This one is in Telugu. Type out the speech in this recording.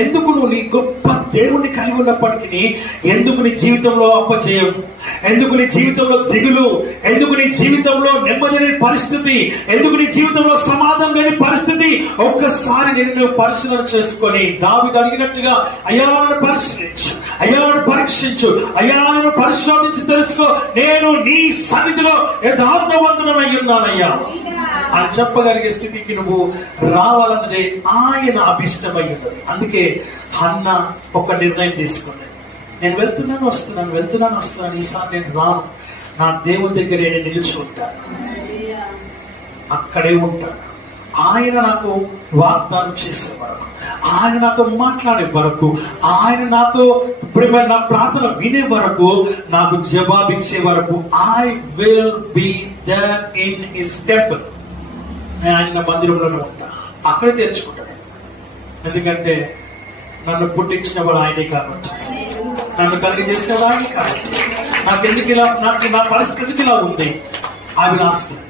ఎందుకు నువ్వు నీ గొప్ప దేవుణ్ణి కలిగి ఉన్నప్పటికీ ఎందుకు నీ జీవితంలో అపజయం, ఎందుకు నీ జీవితంలో దిగులు, ఎందుకు నీ జీవితంలో నెమ్మది లేని పరిస్థితి, ఎందుకు నీ జీవితంలో సమాధానం లేని పరిస్థితి? ఒక్కసారి నేను పరిశీలన చేసుకొని దావీదు అడిగినట్టుగా అయ్యా నన్ను పరిశీలించు, అయ్యా నన్ను పరీక్షించు, అయ్యా నన్ను పరిశోధించి తెలుసుకో, నేను నీ సన్నిధిలో యథార్థవంతుడనై ఉన్నానయ్యా అని చెప్పగలిగే స్థితికి నువ్వు రావాలన్నదే ఆయన అభిష్టమై ఉన్నది. అందుకే హన్నా ఒక నిర్ణయం తీసుకున్నది. నేను వెళ్తున్నాను, ఈసారి నేను రాను, నా దేవుని దగ్గర నేను నిలిచి ఉంటాను, అక్కడే ఉంటాను. ఆయన నాకు వాగ్దానం చేసే వరకు, ఆయన నాతో మాట్లాడే వరకు, ఆయన నాతో నా ప్రార్థన వినే వరకు, నాకు జవాబిచ్చే వరకు, I will be there in his temple. ఆయన మందిరంలోనే ఉంటా, అక్కడే తెరుచుకుంటాను. ఎందుకంటే నన్ను పుట్టించిన వాడు ఆయనే కాబట్టి, నన్ను కలిగి చేసిన వాడు ఆయనే కాబట్టి, నాకెందుకు ఇలా, నా పరిస్థితికి ఇలా ఉంది. I will ask him.